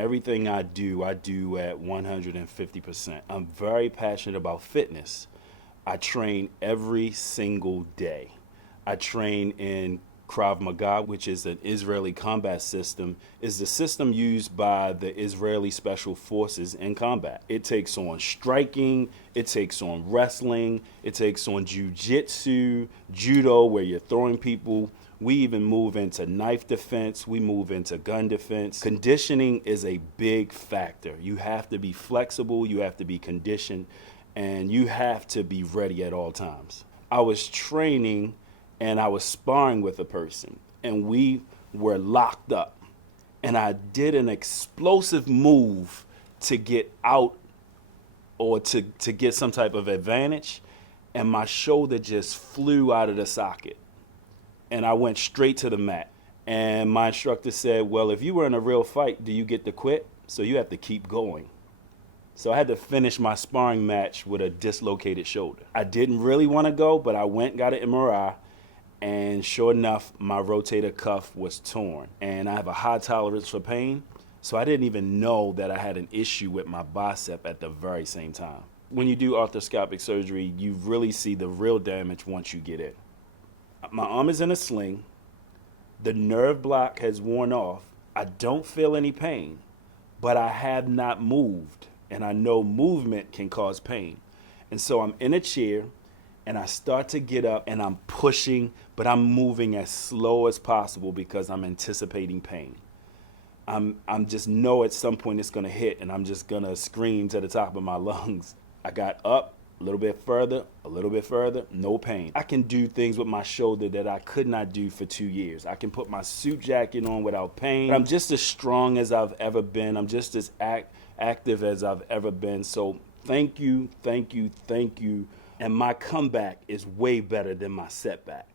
Everything I do at 150%. I'm very passionate about fitness. I train every single day. I train in Krav Maga, which is an Israeli combat system, is the system used by the Israeli special forces in combat. It takes on striking, it takes on wrestling, it takes on jiu-jitsu, judo, where you're throwing people. We even move into knife defense, we move into gun defense. Conditioning is a big factor. You have to be flexible, you have to be conditioned, and you have to be ready at all times. I was training and I was sparring with a person, and we were locked up. And I did an explosive move to get out or to get some type of advantage, and my shoulder just flew out of the socket. And I went straight to the mat. And my instructor said, well, if you were in a real fight, do you get to quit? So you have to keep going. So I had to finish my sparring match with a dislocated shoulder. I didn't really want to go, but I went, got an MRI, and sure enough, my rotator cuff was torn. And I have a high tolerance for pain, so I didn't even know that I had an issue with my bicep at the very same time. When you do arthroscopic surgery, you really see the real damage once you get in. My arm is in a sling. The nerve block has worn off. I don't feel any pain, but I have not moved. And I know movement can cause pain. And so I'm in a chair and I start to get up and I'm pushing, but I'm moving as slow as possible because I'm anticipating pain. I'm just know at some point it's gonna hit and I'm just gonna scream to the top of my lungs. I got up a little bit further, no pain. I can do things with my shoulder that I could not do for 2 years. I can put my suit jacket on without pain. I'm just as strong as I've ever been. I'm just as active as I've ever been. So thank you. And my comeback is way better than my setback.